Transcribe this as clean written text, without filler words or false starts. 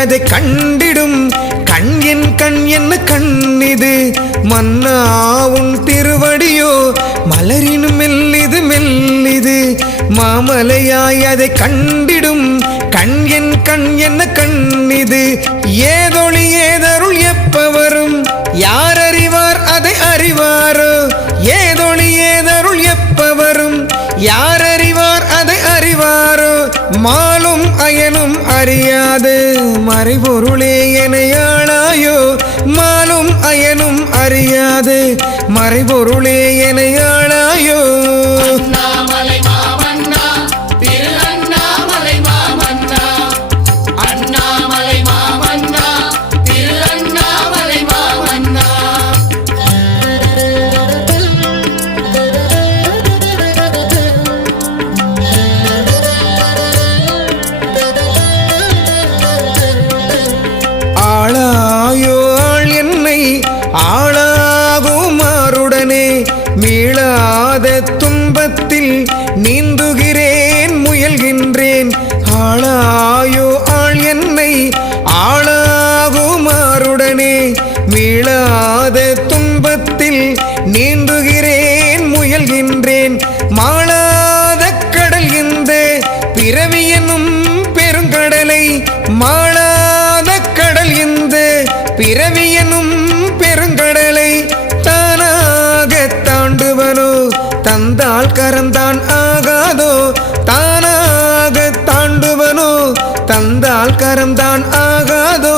அதை கண்டிடும் கண் என் கண் என்ன கண்ணிது மன்னா உன் திருவடியோ மலரினும் மெல்லிது மெல்லிது மாமலையாய் அதை கண்டிடும் கண் என் கண் என்ன கண்ணிது ஏதொளி ஏதருள் எப்ப வரும் யார் அறிவார் அதை அறிவாரோ ஏதொளி ஏதருள் எப்ப வரும் யார் அறிவார் அதை அறிவாரோ மாலும் அயனும் அறியாது மறைபொருளே எனையாளாயோ மாலும் அயனும் அறியாது மறைபொருளே எனையாளாயோ ஆளாகுமாறுடனே மீளாத துன்பத்தில் நீந்துகிறேன் முயல்கின்றேன் ஆளாயோ ஆள் என்னை ஆளாகுமாறுடனே மீளாத துன்பத்தில் நீந்துகிறேன் முயல்கின்றேன் மாளாத கடல் இந்த பிறவி என்னும் பெருங்கடலை மாளாத கடல் இந்த பிறவி என்னும் பெருங்கடலை தானாக தாண்டுவனோ தந்தால் கரந்தான் ஆகாதோ தானாக தாண்டுவனோ தந்தால் கரந்தான் ஆகாதோ